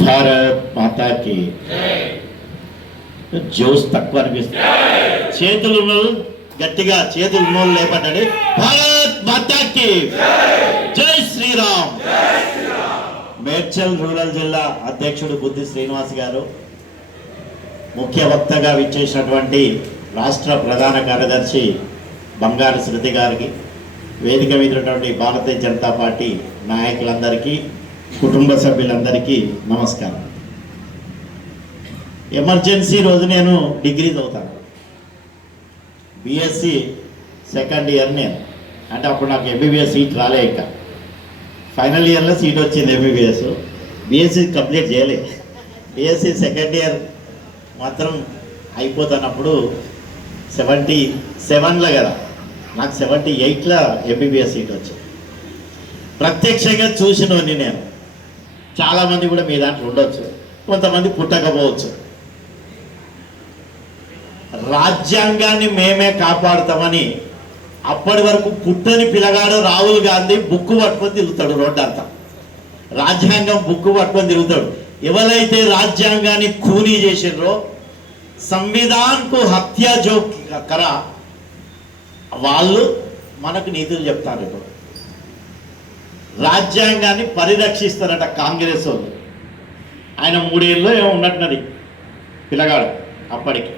భారత్ మాతాకి జోస్ తక్కువ అనిపిస్తుంది. చేతులు గట్టిగా చేతులు ఉన్నోళ్ళు లేపండి. భారత్ మాతాకి జై శ్రీరామ్. మేడ్చల్ రూరల్ జిల్లా అధ్యక్షుడు బుద్ధి శ్రీనివాస్ గారు, ముఖ్య వక్తగా విచ్చేసినటువంటి రాష్ట్ర ప్రధాన కార్యదర్శి బంగారు శృతి గారికి, వేదిక మీద ఉన్నటువంటి భారతీయ జనతా పార్టీ నాయకులందరికీ, కుటుంబ సభ్యులందరికీ నమస్కారం. ఎమర్జెన్సీ రోజు నేను డిగ్రీ చదువుతాను, బిఎస్సి సెకండ్ ఇయర్ నేను. అంటే అప్పుడు నాకు ఎంబీబీఎస్ సీట్ రాలే, ఇంకా ఫైనల్ ఇయర్లో సీట్ వచ్చింది ఎంబీబీఎస్. బిఎస్సి కంప్లీట్ చేయలేదు. బిఎస్సి సెకండ్ ఇయర్ మాత్రం అయిపోతున్నప్పుడు 77లో కదా, నాకు 78లో ఎంబీబీఎస్ సీట్ వచ్చింది. ప్రత్యక్షంగా చూసినోని నేను. చాలామంది కూడా మీ దాంట్లో ఉండొచ్చు, కొంతమంది పుట్టకపోవచ్చు. రాజ్యాంగాన్ని మేమే కాపాడుతామని అప్పటి వరకు పుట్టని పిల్లగాడు రాహుల్ గాంధీ బుక్కు పట్టుకొని తిరుగుతాడు రోడ్డంతా. రాజ్యాంగం బుక్కు పట్టుకొని తిరుగుతాడు. ఎవరైతే రాజ్యాంగాన్ని ఖూనీ చేసిర్రో, సంవిధాన్కు హత్య జో కరా, వాళ్ళు మనకు నీతులు చెప్తారు. ఇప్పుడు రాజ్యాంగాన్ని పరిరక్షిస్తారట కాంగ్రెస్ వాళ్ళు. ఆయన 3 ఏళ్ళలో ఏమో ఉన్నట్టున్నది పిల్లగాడు. అప్పటికి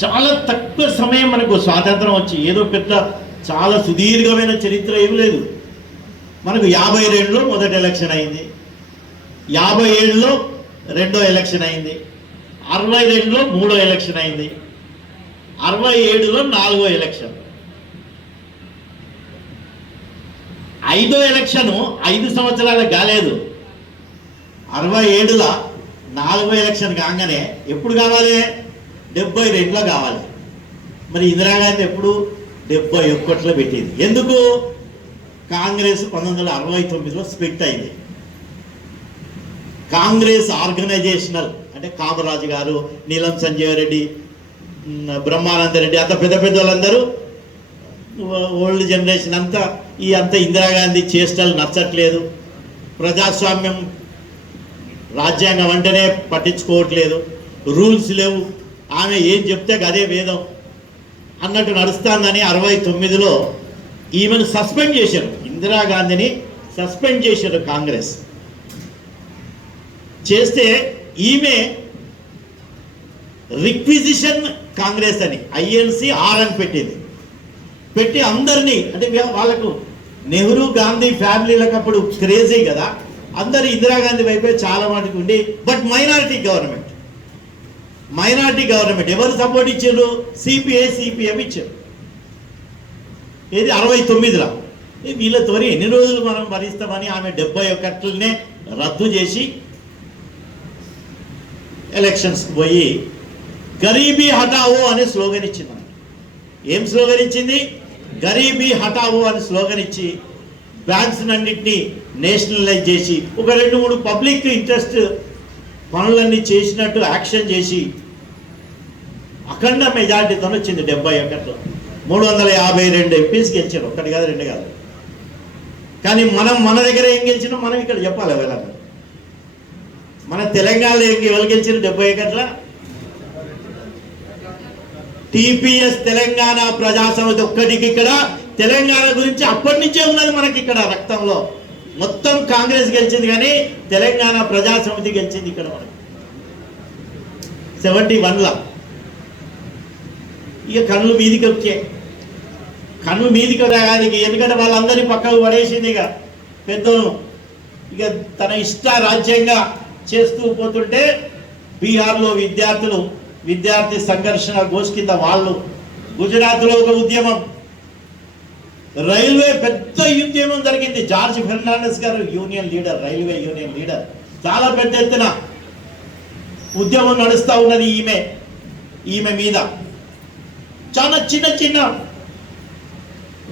చాలా తక్కువ సమయం మనకు స్వాతంత్రం వచ్చి, ఏదో పెద్ద చాలా సుదీర్ఘమైన చరిత్ర ఏం లేదు. మనకు 52లో మొదటి ఎలక్షన్ అయింది, 57లో రెండో ఎలక్షన్ అయింది, 62లో మూడో ఎలక్షన్ అయింది, 67లో 4వ ఎలక్షన్. 5వ ఎలక్షను 5 సంవత్సరాలకు కాలేదు, 67లో 4వ ఎలక్షన్ కాగానే ఎప్పుడు కావాలి? 72లో కావాలి. మరి ఇందిరాగాంధీ ఎప్పుడు 71లో పెట్టింది. ఎందుకు? కాంగ్రెస్ 1969లో స్ప్లిట్ అయింది. కాంగ్రెస్ ఆర్గనైజేషనల్ అంటే కామరాజు గారు, నీలం సంజీవ్ రెడ్డి, బ్రహ్మానంద రెడ్డి, అంత పెద్ద పెద్ద వాళ్ళందరూ ఓల్డ్ జనరేషన్ అంతా ఇందిరాగాంధీ చేష్టలు నచ్చట్లేదు, ప్రజాస్వామ్యం రాజ్యాంగం అంటేనే పట్టించుకోవట్లేదు, రూల్స్ లేవు, ఆమె ఏం చెప్తే అదే వేదం అన్నట్టు నడుస్తుందని 69లో ఈమెను సస్పెండ్ చేశారు. ఇందిరాగాంధీని సస్పెండ్ చేశారు కాంగ్రెస్. చేస్తే ఈమె రిక్విజిషన్ కాంగ్రెస్ అని INCR అని పెట్టి అందరినీ, అంటే వాళ్ళకు నెహ్రూ గాంధీ ఫ్యామిలీలకు అప్పుడు క్రేజీ కదా, అందరు ఇందిరాగాంధీ వైపే చాలా మటుకు ఉండి, బట్ మైనారిటీ గవర్నమెంట్ ఎవరు సపోర్ట్ ఇచ్చారు? CPM ఇచ్చారు. ఏది 69లో. వీళ్ళతో ఎన్ని రోజులు మనం భరిస్తామని ఆమె 71నే రద్దు చేసి ఎలక్షన్స్కి పోయి గరీబీ హటావో అనే స్లోగన్ ఇచ్చింది. ఏం స్లోగన్ ఇచ్చింది? గరీబీ హటావో అని స్లోగన్ ఇచ్చి బ్యాంక్స్ అన్నింటినీ నేషనలైజ్ చేసి, ఒక 2-3 పబ్లిక్ ఇంట్రెస్ట్ పనులన్నీ చేసినట్టు యాక్షన్ చేసి అఖండ మెజార్టీతో వచ్చింది. 71లో 352 ఎంపీస్ గెలిచారు. 1 కాదు 2 కాదు. కానీ మన దగ్గర ఏం గెలిచినా మనం ఇక్కడ చెప్పాలి. ఎవరైనా మన తెలంగాణలో ఎవరు గెలిచిన 71లో? TPS తెలంగాణ ప్రజాసమితి ఒక్కటికి. ఇక్కడ తెలంగాణ గురించి అప్పటి నుంచే ఉన్నది మనకి ఇక్కడ రక్తంలో. మొత్తం కాంగ్రెస్ గెలిచింది కానీ తెలంగాణ ప్రజాసమితి గెలిచింది ఇక్కడ మనకి 71లో. ఇక కళ్ళు మీదికి రాగానికి, ఎందుకంటే వాళ్ళందరినీ పక్కకు పడేసింది. ఇక పెద్దలు ఇక తన ఇష్ట రాజ్యంగా చేస్తూ పోతుంటే బీహార్లో విద్యార్థి సంఘర్షణ గోష్ కింద వాళ్ళు, గుజరాత్లో ఒక ఉద్యమం, రైల్వే పెద్ద ఉద్యమం జరిగింది. జార్జ్ ఫెర్నాండెస్ గారు రైల్వే యూనియన్ లీడర్, చాలా పెద్ద ఎత్తున ఉద్యమం నడుస్తూ ఉన్నది ఈమె మీద. చాలా చిన్న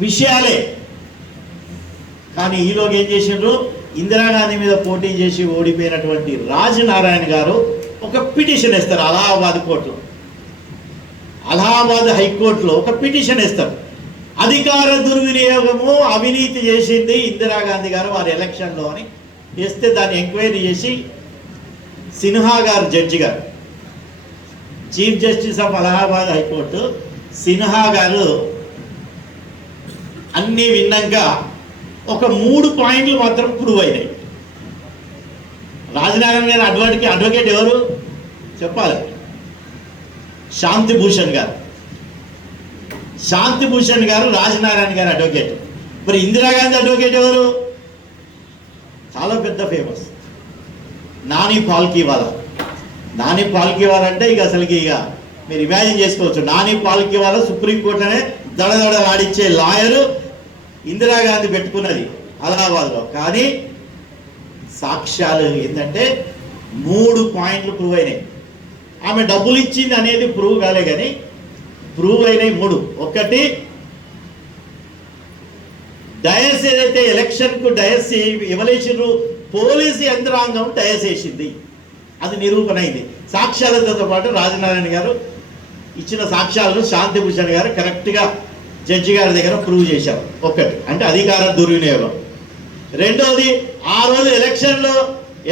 విషయాలే. కానీ ఈలోకి ఏం చేసిండ్రు? ఇందిరాగాంధీ మీద పోటీ చేసి ఓడిపోయినటువంటి రాజనారాయణ గారు ఒక పిటిషన్ వేస్తారు అలహాబాద్ హైకోర్టులో ఒక పిటిషన్ వేస్తారు. అధికార దుర్వినియోగము, అవినీతి చేసింది ఇందిరాగాంధీ గారు వారి ఎలక్షన్లో అని వేస్తే దాన్ని ఎంక్వైరీ చేసి సిన్హా గారు జడ్జి గారు, chief justice of Allahabad high court Sinha గారు అన్నీ విన్నాక ఒక 3 పాయింట్లు మాత్రం ప్రూవ్ అయినాయి. రాజనారాయణ గారు అడ్వకేట్ ఎవరు చెప్పాలి? శాంతి భూషణ్ గారు. శాంతి భూషణ్ గారు రాజనారాయణ గారు అడ్వకేట్. మరి ఇందిరాగాంధీ అడ్వకేట్ ఎవరు? చాలా పెద్ద ఫేమస్, నాని పాల్కీవాలా. నాని పాల్కీవాలా అంటే ఇక అసలుకి ఇక మీరు ఇమాజిన్ చేసుకోవచ్చు. నాని పాల్కీవాలా సుప్రీంకోర్టునే దడదడలాడిచ్చే లాయరు ఇందిరాగాంధీ పెట్టుకున్నది అలహాబాద్లో. కానీ సాక్ష్యాలు ఏంటంటే 3 పాయింట్లు ప్రూవ్ అయినాయి. ఆమె డబ్బులు ఇచ్చింది అనేది ప్రూవ్ కాలే, కానీ ప్రూవ్ అయినాయి 3. ఒకటి, డయస్ ఏదైతే ఎలక్షన్కు డయస్ ఇవ్వలేసిర్రు, పోలీసు యంత్రాంగం డయస్ వేసింది, అది నిరూపణ అయింది. సాక్ష్యాలతో పాటు రాజనారాయణ గారు ఇచ్చిన సాక్ష్యాలను శాంతిభూషణ్ గారు కరెక్ట్గా జడ్జి గారి దగ్గర ప్రూవ్ చేశారు. ఒకటి అంటే అధికార దుర్వినియోగం. రెండవది, ఆ రోజు ఎలక్షన్లో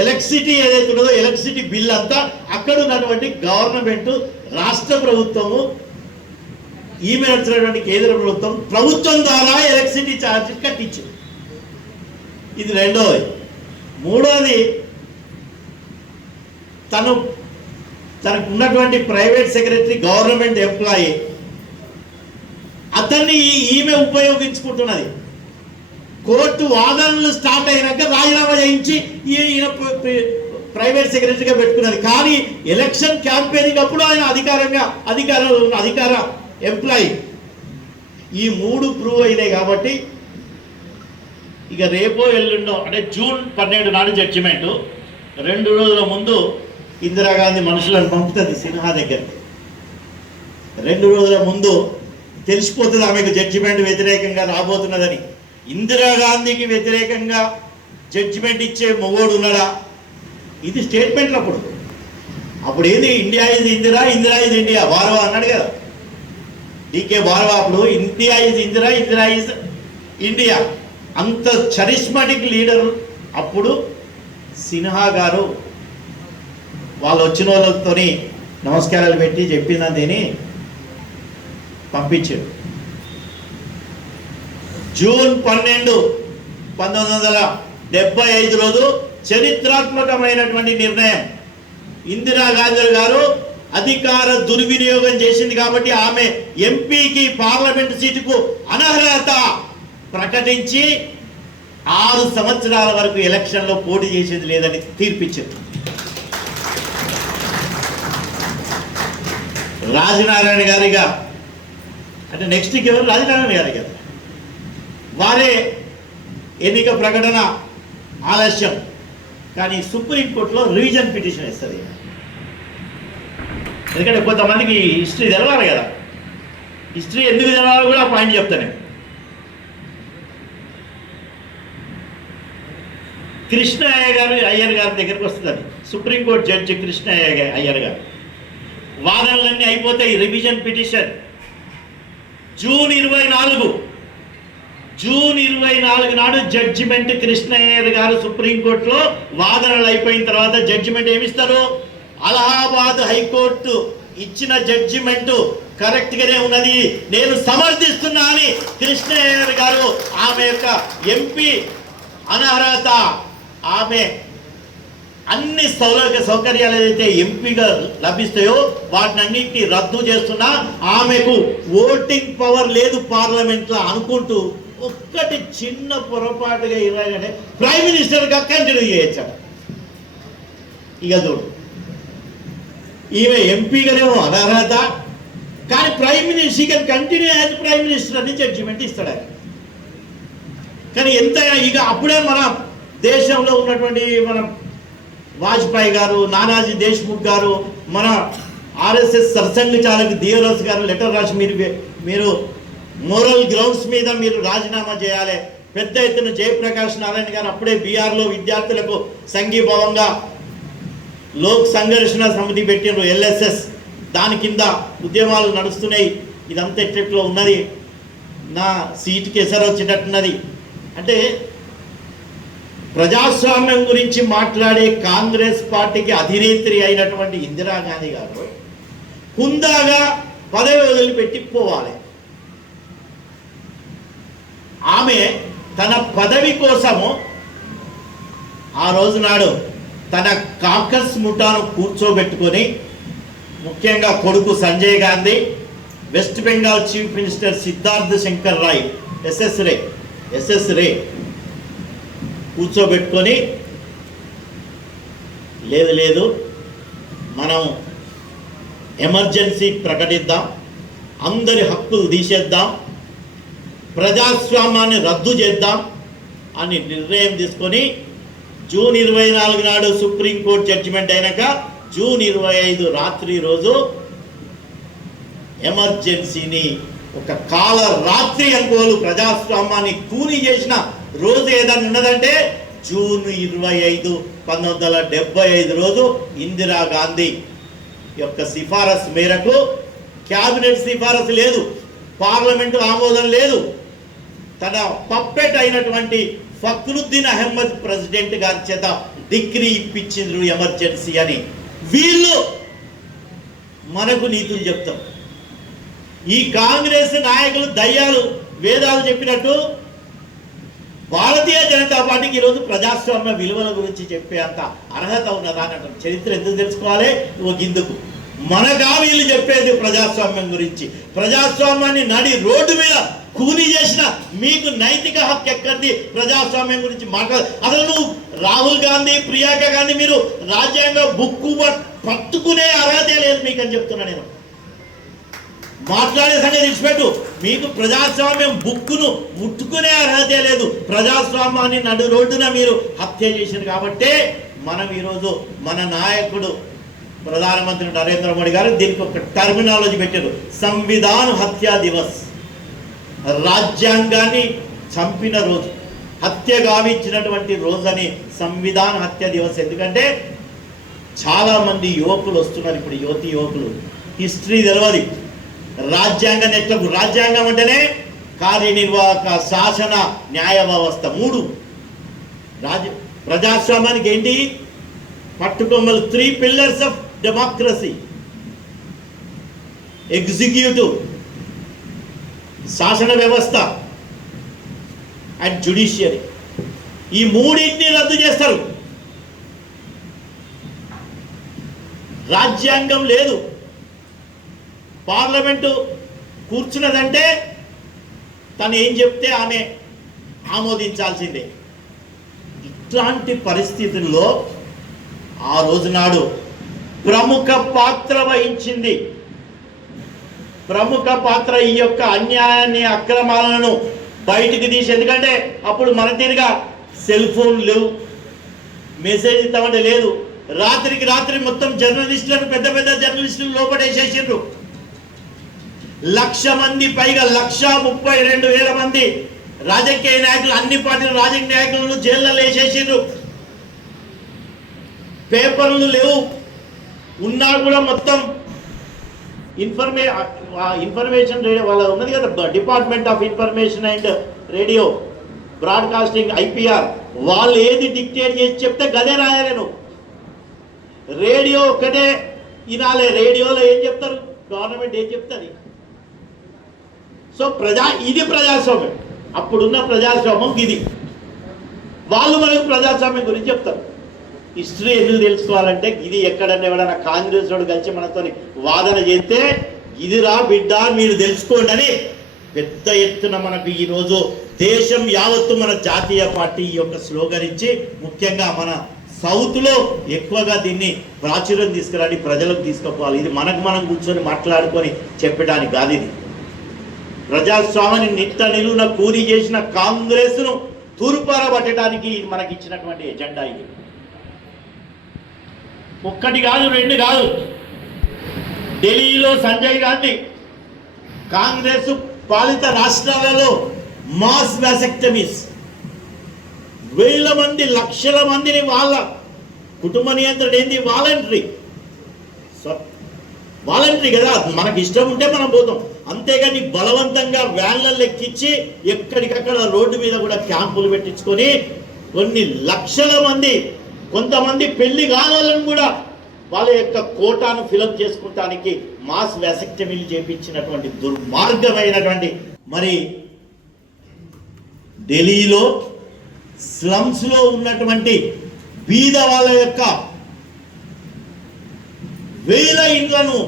ఎలక్ట్రిసిటీ ఏదైతే ఉన్నదో ఎలక్ట్రిసిటీ బిల్ అంతా అక్కడ ఉన్నటువంటి గవర్నమెంట్, రాష్ట్ర ప్రభుత్వము, ఈమె నడిచినటువంటి కేంద్ర ప్రభుత్వం ద్వారా ఎలక్ట్రిసిటీ ఛార్జెస్ కట్టించింది. ఇది రెండవది. మూడవది, తనకు ఉన్నటువంటి ప్రైవేట్ సెక్రటరీ గవర్నమెంట్ ఎంప్లాయీ, అతన్ని ఈమె ఉపయోగించుకుంటున్నది. కోర్టు వాదనలు స్టార్ట్ అయినాక రాజీనామా చేయించి ఈయన ప్రైవేట్ సెక్రటరీగా పెట్టుకున్నది. కానీ ఎలక్షన్ క్యాంపెయినింగ్ అప్పుడు ఆయన అధికార ఎంప్లాయీ. ఈ 3 ప్రూవ్ అయినాయి. కాబట్టి ఇక రేపో ఎల్లుండో అంటే జూన్ 12 నాడు జడ్జిమెంటు. 2 రోజుల ముందు ఇందిరాగాంధీ మనుషులను పంపుతుంది సిన్హా దగ్గరికి. 2 రోజుల ముందు తెలిసిపోతుంది ఆమెకు జడ్జిమెంట్ వ్యతిరేకంగా రాబోతున్నదని. ఇందిరాగాంధీకి వ్యతిరేకంగా జడ్జిమెంట్ ఇచ్చే మొగోడు ఉన్నాడా? ఇది స్టేట్మెంట్లు. అప్పుడు ఏది India is Indira, Indira is India, Barooah అన్నాడు కదా డికే భారవా. అప్పుడు India is Indira, Indira is India. అంత చరిస్మాటిక్ లీడర్. అప్పుడు సిన్హా గారు వాళ్ళు వచ్చిన వాళ్ళతో నమస్కారాలు పెట్టి చెప్పిందని పంపించారు. జూన్ 12, 1975 రోజు చరిత్రాత్మకమైనటువంటి నిర్ణయం. ఇందిరాగాంధీ గారు అధికార దుర్వినియోగం చేసింది కాబట్టి ఆమె ఎంపీకి పార్లమెంట్ సీటుకు అనర్హత ప్రకటించి 6 సంవత్సరాల వరకు ఎలక్షన్లో పోటీ చేసేది లేదని తీర్పిచ్చింది. రాజనారాయణ గారిగా అంటే నెక్స్ట్కి ఎవరు? రాజనారాయణ గారి కదా. వారే ఎన్నిక ప్రకటన ఆలస్యం. కానీ సుప్రీంకోర్టులో రివిజన్ పిటిషన్ ఇస్తుంది. ఎందుకంటే కొంతమందికి హిస్టరీ తెలవాలి కదా. హిస్టరీ ఎందుకు తెలవాలో కూడా పాయింట్ చెప్తాను. కృష్ణ అయ్యర్ గారి దగ్గరికి వస్తుంది. సుప్రీంకోర్టు జడ్జి కృష్ణ అయ్యర్ గారు వాదనలన్నీ అయిపోతాయి. రివిజన్ పిటిషన్ జూన్ 24 నాడు జడ్జిమెంట్. కృష్ణయ్యర్ గారు సుప్రీంకోర్టులో వాదనలు అయిపోయిన తర్వాత జడ్జిమెంట్ ఏమిస్తారు? అలహాబాద్ హైకోర్టు ఇచ్చిన జడ్జిమెంట్ కరెక్ట్గానే ఉన్నది, నేను సమర్థిస్తున్నా అని కృష్ణయ్యర్ గారు ఆమె యొక్క ఎంపీ అనర్హత, ఆమె అన్ని సౌకర్యాలు ఏదైతే ఎంపీగా లభిస్తాయో వాటినన్నింటినీ రద్దు చేస్తున్నా, ఆమెకు ఓటింగ్ పవర్ లేదు పార్లమెంట్లో అనుకుంటూ ఒక్కటి చిన్న పొరపాటుగా ఇలాగనే ప్రైమ్ మినిస్టర్గా కంటిన్యూ చేయొచ్చు. ఇక చూడు, ఈమె ఎంపీగానేమో అనర్హత, కానీ prime minister she can continue as prime minister అని జడ్జిమెంట్ ఇస్తాడు. కానీ ఎంతైనా ఇక అప్పుడే మన దేశంలో ఉన్నటువంటి మన వాజ్పేయి గారు, నానాజీ దేశ్ముఖ్ గారు, మన ఆర్ఎస్ఎస్ సర్సంఘ్ చాలక్ దియోరస్ గారు లెటర్ రాసి మీరు మోరల్ గ్రౌండ్స్ మీద మీరు రాజీనామా చేయాలి. పెద్ద ఎత్తున జయప్రకాష్ నారాయణ గారు అప్పుడే బీహార్లో విద్యార్థులకు సంఘీభావంగా లోక్ సంఘర్షణ సమితి పెట్టినరు, ఎల్ఎస్ఎస్. దాని కింద ఉద్యమాలు నడుస్తున్నాయి. ఇదంతా ఎట్లెట్లో ఉన్నది, నా సీటుకి ఎసరు వచ్చేటట్టున్నది. అంటే ప్రజాస్వామ్యం గురించి మాట్లాడే కాంగ్రెస్ పార్టీకి అధినేత్రి అయినటువంటి ఇందిరాగాంధీ గారు హుందాగా పదవి వదిలిపెట్టి పోవాలి. ఆమె తన పదవి కోసము ఆ రోజు నాడు తన కాకస్ ముఠాను కూర్చోబెట్టుకొని, ముఖ్యంగా కొడుకు Sanjay Gandhi, West Bengal chief minister Siddhartha Shankar Ray SS Ray కూర్చోబెట్టుకొని, లేదు మనం ఎమర్జెన్సీ ప్రకటిద్దాం, అందరి హక్కులు తీసేద్దాం, ప్రజాస్వామ్యాన్ని రద్దు చేద్దాం అని నిర్ణయం తీసుకొని జూన్ 24 నాడు సుప్రీంకోర్టు జడ్జిమెంట్ అయినాక జూన్ 25 రాత్రి రోజు ఎమర్జెన్సీని ఒక కాల రాత్రి అనుకోలు ప్రజాస్వామ్యాన్ని కూని చేసిన రోజు ఏదైనా ఉన్నదంటే జూన్ 25 1975 రోజు ఇందిరాగాంధీ యొక్క సిఫారసు మేరకు, క్యాబినెట్ సిఫారసు లేదు, పార్లమెంటు ఆమోదం లేదు, తన పప్పెట్ అయినటువంటి ఫక్రుద్దీన్ అహ్మద్ ప్రెసిడెంట్ గారి చేత డిగ్రీ ఇప్పించిండ్రు ఎమర్జెన్సీ అని. వీళ్ళు మనకు నీతులు చెప్తాం. ఈ కాంగ్రెస్ నాయకులు దయ్యాలు వేదాలు చెప్పినట్టు భారతీయ జనతా పార్టీకి ఈరోజు ప్రజాస్వామ్య విలువల గురించి చెప్పే అంత అర్హత ఉన్నదా అని అంటారు. చరిత్ర ఎందుకు తెలుసుకోవాలి? ఇందుకు మనకా వీళ్ళు చెప్పేది ప్రజాస్వామ్యం గురించి. ప్రజాస్వామ్యాన్ని నడి రోడ్డు మీద కూని చేసిన మీకు నైతిక హక్కు ఎక్కడిది ప్రజాస్వామ్యం గురించి మాట్లాడ? అసలు నువ్వు రాహుల్ గాంధీ, ప్రియాంక గాంధీ మీరు రాజ్యాంగ బుక్కు పట్టుకునే అర్హత లేదు మీకు అని చెప్తున్నా నేను. మాట్లాడే సంగతి విడిచిపెట్టు, మీకు ప్రజాస్వామ్యం బుక్కును ముట్టుకునే అర్హత లేదు. ప్రజాస్వామ్యాన్ని నడు రోడ్డున మీరు హత్య చేశారు కాబట్టే మనం ఈరోజు మన నాయకుడు ప్రధానమంత్రి నరేంద్ర మోడీ గారు దీనికి ఒక టర్మినాలజీ పెట్టారు, సంవిధాన హత్యా దివస్. రాజ్యాంగాన్ని చంపిన రోజు, హత్య గావించినటువంటి రోజు అని సంవిధాన హత్య దివస్. ఎందుకంటే చాలా మంది యువకులు వస్తున్నారు ఇప్పుడు, యువకులు హిస్టరీ తెలియదు. రాజ్యాంగం అంటేనే కార్యనిర్వాహక, శాసన, న్యాయ వ్యవస్థ, 3. ప్రజాస్వామ్యానికి ఏంటి పట్టుకొమ్మలు? 3 పిల్లర్స్ ఆఫ్ డెమోక్రసీ: ఎగ్జిక్యూటివ్, శాసన వ్యవస్థ అండ్ జ్యుడిషియరీ. ఈ 3టిని రద్దు చేస్తారు. రాజ్యాంగం లేదు, పార్లమెంటు కూర్చున్నదంటే తను ఏం చెప్తే ఆమె ఆమోదించాల్సిందే. ఇట్లాంటి పరిస్థితుల్లో ఆ రోజు నాడు ప్రముఖ పాత్ర వహించింది. ప్రముఖ పాత్ర ఈ యొక్క అన్యాయాన్ని, అక్రమాలను బయటికి తీసి, ఎందుకంటే అప్పుడు మన తీరుగా సెల్ ఫోన్ లేవు, మెసేజ్ ఇస్తామంటే లేదు. రాత్రికి రాత్రి మొత్తం జర్నలిస్టులను, పెద్ద పెద్ద జర్నలిస్టులు లోపడేసేసిండ్రు. 1,00,000 మంది పైగా, 1,32,000 మంది రాజకీయ నాయకులు, అన్ని పార్టీల రాజకీయ నాయకులను జైల్లో వేసేసిండ్రు. పేపర్లు లేవు, ఉన్నా కూడా మొత్తం ఇన్ఫర్మేషన్ రేడియో వాళ్ళ ఉన్నది కదా, department of information and radio broadcasting, IPR, వాళ్ళు ఏది డిక్టేట్ చేసి చెప్తే గదే రాయలేను. రేడియో ఒక్కటే వినాలే. రేడియోలో ఏం చెప్తారు, గవర్నమెంట్ ఏం చెప్తుంది. సో ఇది ప్రజాస్వామ్యం. అప్పుడున్న ప్రజాస్వామ్యం ఇది. వాళ్ళు మనకు ప్రజాస్వామ్యం గురించి చెప్తారు. హిస్టరీ ఎందుకు తెలుసుకోవాలంటే ఇది ఎక్కడన్నా ఎవడన్నా కాంగ్రెస్ వాడు కలిసి మనతో వాదన చేస్తే ఇది రా బిడ్డ మీరు తెలుసుకోండి అని పెద్ద ఎత్తున మనకు ఈరోజు దేశం యావత్తు మన జాతీయ పార్టీ యొక్క స్లోగన్ ఇచ్చి, ముఖ్యంగా మన సౌత్లో ఎక్కువగా దీన్ని ప్రాచుర్యం తీసుకురాని ప్రజలకు తీసుకుపోవాలి. ఇది మనం కూర్చొని మాట్లాడుకొని చెప్పడానికి కాదు. ఇది ప్రజాస్వామ్యాన్ని నిట్ట నిలువున కూని చేసిన కాంగ్రెస్ను తూర్పార పట్టడానికి మనకి ఇచ్చినటువంటి ఎజెండా. ఇది ఒక్కటి కాదు, 2 కాదు. ఢిల్లీలో సంజయ్ గాంధీ కాంగ్రెస్ పాలిత రాష్ట్రాలలో మాస్ వ్యాసెక్టమీస్, 1000 మంది, లక్షల మందిని వాళ్ళ కుటుంబ నియంత్రణ ఏంది, వాలంటరీ కదా, మనకి ఇష్టం ఉంటే మనం పోతాం. అంతేగాని బలవంతంగా వ్యాన్లను ఎక్కించి ఎక్కడికక్కడ రోడ్డు మీద కూడా క్యాంపులు పెట్టించుకొని కొన్ని లక్షల మంది, కొంతమంది పెళ్లి కావాలని కూడా వాళ్ళ యొక్క కోటాను ఫిలప్ చేసుకోవటానికి మాస్ వ్యాసెక్టమీలు చేపించినటువంటి దుర్మార్గమైనటువంటి మరి ఢిల్లీలో స్లమ్స్లో ఉన్నటువంటి బీద వాళ్ళ యొక్క వేల ఇండ్లను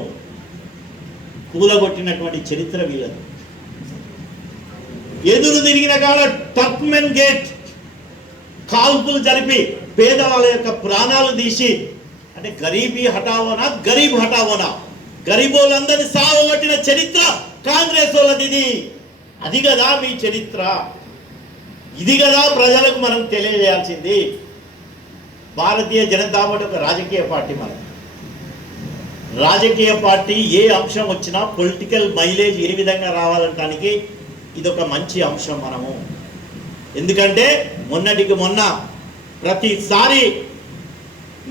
కూలగొట్టినటువంటి చరిత్ర వీళ్ళది. ఎదురు తిరిగిన కాడ టర్క్మెన్ గేట్ కాల్పులు జరిపి పేదవాళ్ళ యొక్క ప్రాణాలు తీసి, అంటే గరీబీ హటావోనా, గరీబ్ హటావోనా, గరీబోళ్ళందరినీ సావగొట్టిన చరిత్ర కాంగ్రెస్ వాళ్ళది. ఇది అది కదా మీ చరిత్ర, ఇది కదా ప్రజలకు మనం తెలియజేయాల్సింది. భారతీయ జనతా పార్టీ ఒక రాజకీయ పార్టీ. మనం రాజకీయ పార్టీ ఏ అంశం వచ్చినా పొలిటికల్ మైలేజ్ ఏ విధంగా రావాలంటానికి ఇదొక మంచి అంశం. మనము ఎందుకంటే మొన్నటికి మొన్న ప్రతిసారి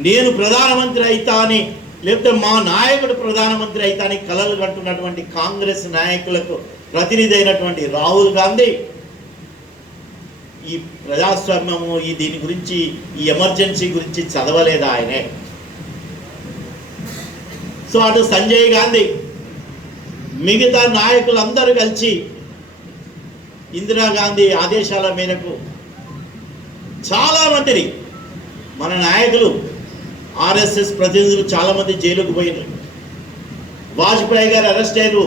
నేను ప్రధానమంత్రి అయితా అని, లేకపోతే మా నాయకుడు ప్రధానమంత్రి అయితా అని కలలు కంటున్నటువంటి కాంగ్రెస్ నాయకులకు ప్రతినిధి అయినటువంటి రాహుల్ గాంధీ ఈ ప్రజాస్వామ్యము, ఈ దీని గురించి, ఈ ఎమర్జెన్సీ గురించి చదవలేదు ఆయనే. సో అటు సంజయ్ గాంధీ, మిగతా నాయకులందరూ కలిసి ఇందిరాగాంధీ ఆదేశాల మేరకు చాలామందిని, మన నాయకులు ఆర్ఎస్ఎస్ ప్రతినిధులు చాలామంది జైలుకు పోయినారు. వాజ్పేయి గారు అరెస్ట్ అయ్యారు,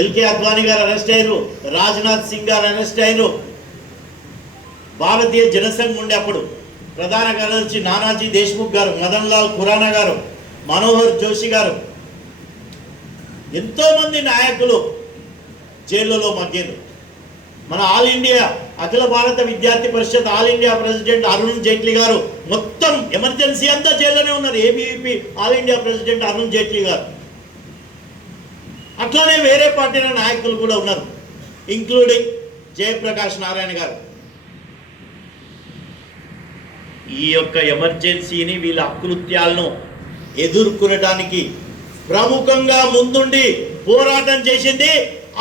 ఎల్కే అద్వానీ గారు అరెస్ట్ అయ్యారు, రాజ్నాథ్ సింగ్ గారు అరెస్ట్ అయ్యారు. భారతీయ జనసంఘ్ ఉండే అప్పుడు ప్రధాన కార్యదర్శి నానాజీ దేశ్ముఖ్ గారు, మదన్ లాల్ ఖురానా గారు, మనోహర్ జోషి గారు, ఎంతోమంది నాయకులు జైళ్ళలో మగ్గారు. మన all India Akhil Bharat Vidyarthi Parishad all India president Arun Jaitley గారు మొత్తం ఎమర్జెన్సీ అంతా జైల్లోనే ఉన్నారు. ABVP all India president Arun Jaitley గారు, అట్లానే వేరే పార్టీల నాయకులు కూడా ఉన్నారు, ఇంక్లూడింగ్ జయప్రకాష్ నారాయణ గారు. ఈ యొక్క ఎమర్జెన్సీని, వీళ్ళ అకృత్యాలను ఎదుర్కొనడానికి ప్రముఖంగా ముందుండి పోరాటం చేసింది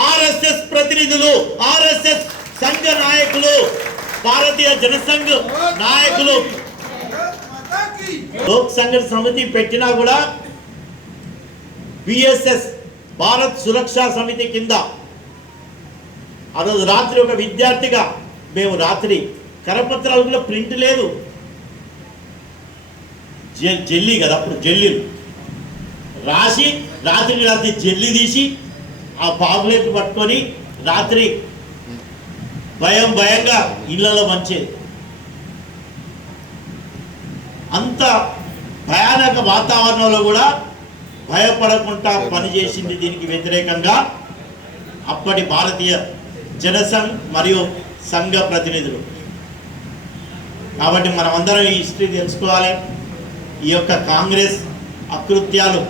ఆర్ఎస్ఎస్ ప్రతినిధులు, ఆర్ఎస్ఎస్ సంఘ నాయకులు, భారతీయ జనసంఘ్ నాయకులు. లోక్ సంఘర్ష్ సమితి పెట్టినా కూడా బిఎస్ఎస్ భారత్ సురక్షా సమితి కింద ఆ రోజు రాత్రి ఒక విద్యార్థిగా మేము రాత్రి కరపత్రాలు కూడా ప్రింట్ లేదు, జెల్లీ కదా అప్పుడు, జెల్లీలు రాసి రాత్రి జెల్లీ తీసి ఆ పాంప్లెట్ పట్టుకొని రాత్రి భయంగా ఇళ్లలో మంచేది. అంత భయానక వాతావరణంలో కూడా భయపడకుండా పనిచేసింది దీనికి వ్యతిరేకంగా అప్పటి భారతీయ జనసంఘ్ మరియు సంఘ ప్రతినిధులు. కాబట్టి మనం అందరం ఈ హిస్టరీ తెలుసుకోవాలి. ఈ యొక్క కాంగ్రెస్ అకృత్యాలు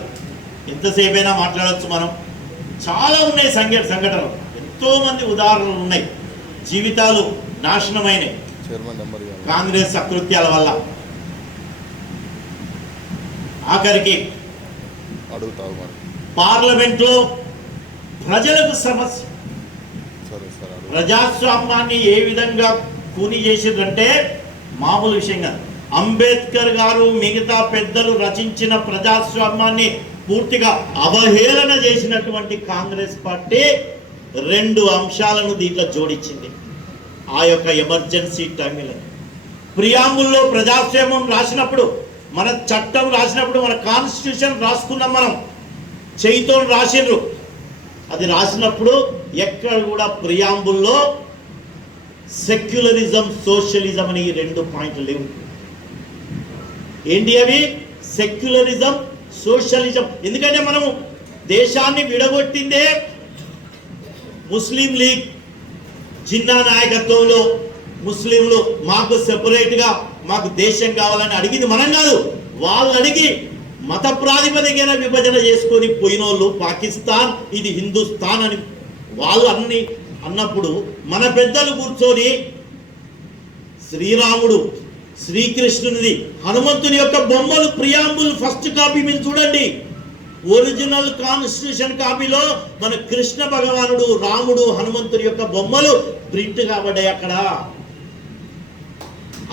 ఎంతసేపైనా మాట్లాడవచ్చు మనం. చాలా ఉన్నాయి సంఘటనలు, ఎంతోమంది ఉదాహరణలు ఉన్నాయి. జీవితాలు నాశనమైనవి కాంగ్రెస్ అకృత్యాల వల్ల. ఆఖరికి పార్లమెంట్లో ప్రజలకు సమస్య, ప్రజాస్వామ్యాన్ని ఏ విధంగా కూని చేసిందంటే మామూలు విషయంగా. అంబేద్కర్ గారు మిగతా పెద్దలు రచించిన ప్రజాస్వామ్యాన్ని పూర్తిగా అవహేళన చేసినటువంటి కాంగ్రెస్ పార్టీ 2 అంశాలను దీంట్లో జోడించింది. ఆ యొక్క ఎమర్జెన్సీ టైంలో ప్రియాంబుల్లో ప్రజాస్వామ్యం రాసినప్పుడు, మన చట్టం రాసినప్పుడు, మన కాన్స్టిట్యూషన్ రాసుకున్నాం మనం, చేయితో రాసిండ్రు. అది రాసినప్పుడు ఎక్కడ కూడా ప్రియాంబుల్లో సెక్యులరిజం, సోషలిజం అని 2 పాయింట్లు లేవు. ఏంటి అవి? Secularism, socialism. ఎందుకంటే మనము దేశాన్ని విడగొట్టిందే ముస్లిం లీగ్ జిన్నా నాయకత్వంలో. ముస్లింలు మాకు సెపరేట్గా, మాకు దేశం కావాలని అడిగింది మనం కాదు, వాళ్ళు అడిగి మత ప్రాతిపదికన విభజన చేసుకొని పోయినోళ్ళు పాకిస్తాన్, ఇది హిందుస్థాన్ అని వాళ్ళు అన్నప్పుడు మన పెద్దలు కూర్చొని శ్రీరాముడు, శ్రీకృష్ణునిది, హనుమంతుని యొక్క బొమ్మలు ప్రియాంబుల్ ఫస్ట్ కాపీ మీరు చూడండి. ఒరిజినల్ కాన్స్టిట్యూషన్ కాపీలో మన కృష్ణ భగవానుడు, రాముడు, హనుమంతుని యొక్క బొమ్మలు ప్రింట్ కాబడ్డాయి అక్కడ.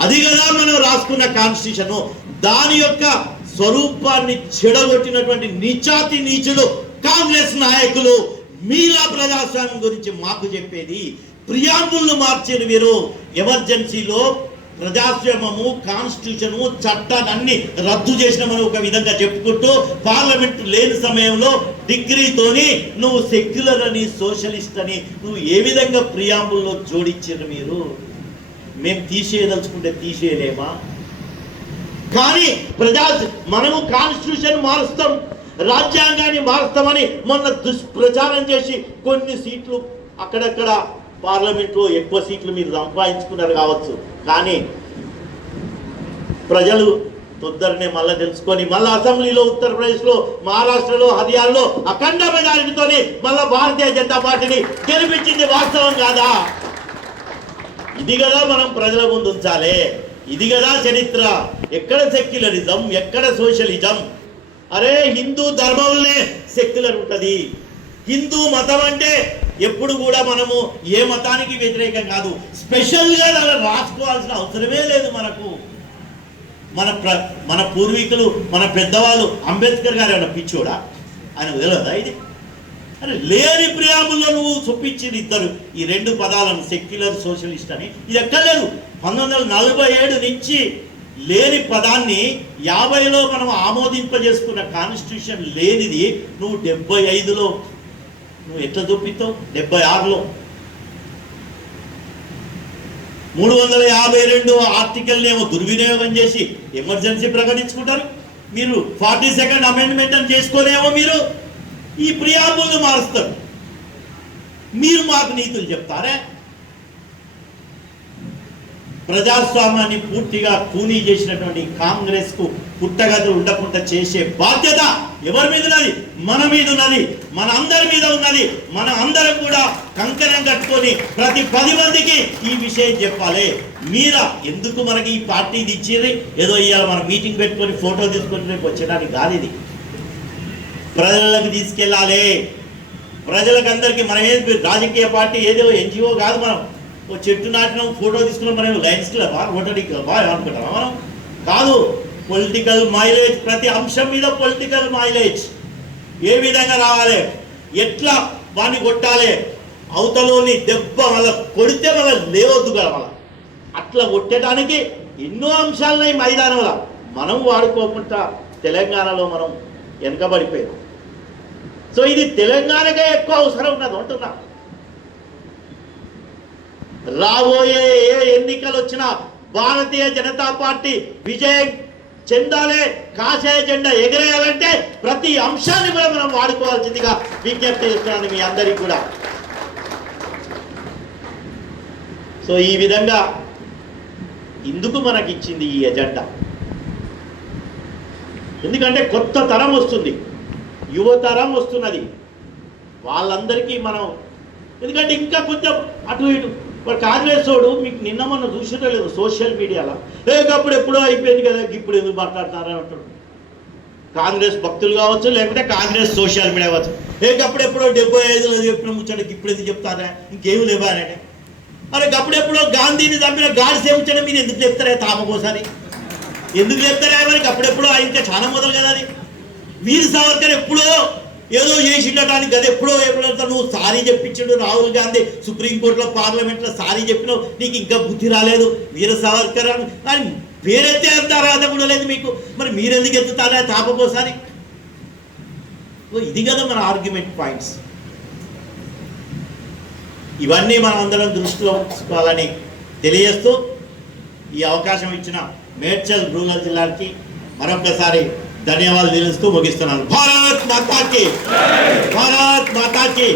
అది కదా మనం రాసుకున్న కాన్స్టిట్యూషన్. దాని యొక్క స్వరూపాన్ని చెడగొట్టినటువంటి నీచాతి నీచులు కాంగ్రెస్ నాయకులు. మీరా ప్రజాస్వామ్యం గురించి మాకు చెప్పేది? ప్రియాంబుల్ను మార్చిన మీరు. ఎమర్జెన్సీలో ప్రజాస్వామ్యము, కాన్స్టిట్యూషను, చట్టాన్ని రద్దు చేసినామని ఒక విధంగా చెప్పుకుంటూ పార్లమెంట్ లేని సమయంలో డిగ్రీతోని నువ్వు సెక్యులర్ అని, సోషలిస్ట్ అని నువ్వు ఏ విధంగా ప్రియాంబుల్లో జోడించారు మీరు? మేము తీసేయదలుచుకుంటే తీసేయలేమా? కానీ మనము కాన్స్టిట్యూషన్ మారుస్తాం, రాజ్యాంగాన్ని మారుస్తామని మొన్న దుష్ప్రచారం చేసి కొన్ని సీట్లు అక్కడక్కడ పార్లమెంట్లో ఎక్కువ సీట్లు మీరు సంపాదించుకున్నారు కావచ్చు. కానీ ప్రజలు తొందరనే మళ్ళీ తెలుసుకొని మళ్ళీ అసెంబ్లీలో ఉత్తరప్రదేశ్లో, మహారాష్ట్రలో, హర్యానాలో అఖండ మెజారిటీతోని మళ్ళీ భారతీయ జనతా పార్టీని గెలిపించింది వాస్తవం కాదా? ఇది కదా మనం ప్రజల ముందు ఉంచాలి. ఇది కదా చరిత్ర. ఎక్కడ సెక్యులరిజం, ఎక్కడ సోషలిజం? అరే హిందూ ధర్మంలోనే సెక్యులర్ ఉంటుంది. హిందూ మతం అంటే ఎప్పుడు కూడా మనము ఏ మతానికి వ్యతిరేకం కాదు. స్పెషల్గా రాసుకోవాల్సిన అవసరమే లేదు మనకు. మన పూర్వీకులు, మన పెద్దవాళ్ళు, అంబేద్కర్ గారు ఏమన్నా పిచ్చోడా? ఆయన తెలియదా ఇది? అరే లేని ప్రియాంబుల్లో నువ్వు చూపించింది ఇద్దరు ఈ రెండు పదాలను, సెక్యులర్, సోషలిస్ట్ అని. ఇది ఎక్కడ లేదు. 1947 నుంచి లేని పదాన్ని 50లో మనం ఆమోదింపజేసుకున్న కాన్స్టిట్యూషన్ లేనిది నువ్వు 75లో నువ్వు ఎట్లా చూపిస్తావు? 76లో 352 ఆర్టికల్ని ఏమో దుర్వినియోగం చేసి ఎమర్జెన్సీ ప్రకటించుకుంటారు. మీరు 42nd అమెండ్మెంట్ అని చేసుకోలేమో మీరు ఈ ప్రియాంబుల్ని మారుస్తారు. మీరు మాకు నీతులు చెప్తారే? ప్రజాస్వామ్యాన్ని పూర్తిగా కూనీ చేసినటువంటి కాంగ్రెస్ కు పుట్టగతులు ఉండకుండా చేసే బాధ్యత ఎవరి మీద ఉన్నది? మన మీద ఉన్నది, మన అందరి మీద ఉన్నది. మన అందరం కూడా కంకణం కట్టుకొని ప్రతి 10 మందికి ఈ విషయం చెప్పాలి. మీరా ఎందుకు మనకి ఈ పార్టీ ఇచ్చేది? ఏదో ఇవాళ మనం మీటింగ్ పెట్టుకొని ఫోటో తీసుకొని రేపు వచ్చేదానికి కాదు. ఇది ప్రజలకు తీసుకెళ్ళాలి. ప్రజలకు అందరికీ మనం ఏది రాజకీయ పార్టీ ఏదో ఎన్జిఓ కాదు. మనం ఓ చెట్టు నాటినాం, ఫోటో తీసుకున్నాం, మనం లైన్స్ క్లబా, రోటరీ క్లబా అనుకుంటామా? మనం కాదు. పొలిటికల్ మైలేజ్, ప్రతి అంశం మీద పొలిటికల్ మైలేజ్ ఏ విధంగా రావాలి, ఎట్లా వాడిని కొట్టాలి, అవతలోని దెబ్బ మళ్ళీ కొడితే మళ్ళీ లేవద్దు కదా, మళ్ళీ అట్లా కొట్టడానికి ఎన్నో అంశాలున్నాయి మైదానంలో. మనం వాడుకోకుండా తెలంగాణలో మనం వెనకబడిపోయాం. సో ఇది తెలంగాణకే ఎక్కువ అవసరం ఉన్నది అంటున్నా. రాబోయే ఏ ఎన్నికలు వచ్చినా భారతీయ జనతా పార్టీ విజయం చెందాలే, కాషాయ జెండా ఎగరేయాలంటే ప్రతి అంశాన్ని కూడా మనం వాడుకోవాల్సిందిగా విజ్ఞప్తి చేస్తున్నాను మీ అందరికీ కూడా. సో ఈ విధంగా ఇందుకు మనకి ఇచ్చింది ఈ ఎజెండా. ఎందుకంటే కొత్త తరం వస్తుంది, యువతరం వస్తున్నది. వాళ్ళందరికీ మనం ఎందుకంటే ఇంకా కొంచెం అటు ఇటు ఇప్పుడు కాంగ్రెస్ వాడు మీకు నిన్న మొన్న చూసినో లేదు సోషల్ మీడియాలో, అప్పుడు ఎప్పుడో అయిపోయింది కదా ఇప్పుడు ఎందుకు మాట్లాడతారని అంటాడు. కాంగ్రెస్ భక్తులు కావచ్చు, లేకపోతే కాంగ్రెస్ సోషల్ మీడియా కావచ్చు. అప్పుడెప్పుడో 75లో చెప్పిన ముచ్చడికి ఇప్పుడు ఎందుకు చెప్తారా, ఇంకేమి లేవా అని. అరే అప్పుడెప్పుడో గాంధీని చంపిన గాడ్సే ముచ్చడం మీరు ఎందుకు చెప్తారా? తామకోసారి ఎందుకు చెప్తారా? మరి అప్పుడెప్పుడో ఇంకా చాలా మొదలు కదా అది. వీర్ సావర్కర్ ఎప్పుడో ఏదో చేసిండటానికి కదా, ఎప్పుడో నువ్వు సారీ చెప్పించాడు రాహుల్ గాంధీ సుప్రీంకోర్టులో, పార్లమెంట్లో సారీ చెప్పినావు, నీకు ఇంకా బుద్ధి రాలేదు. వీర సావర్కర్ అని పేరెత్తే అంత అర్హత కూడా లేదు మీకు. మరి మీరెందుకు ఎత్తుతారా తాపకోసారి? ఇది కదా మన ఆర్గ్యుమెంట్ పాయింట్స్. ఇవన్నీ మనం అందరం దృష్టిలో ఉంచుకోవాలని తెలియజేస్తూ ఈ అవకాశం ఇచ్చిన మేడ్చల్ రూరల్ జిల్లాకి మరొకసారి ధన్యవాదాలు తెలుస్తూ ముగిస్తున్నాను. భారత్ మాతాకి, భారత్ మాతాకి.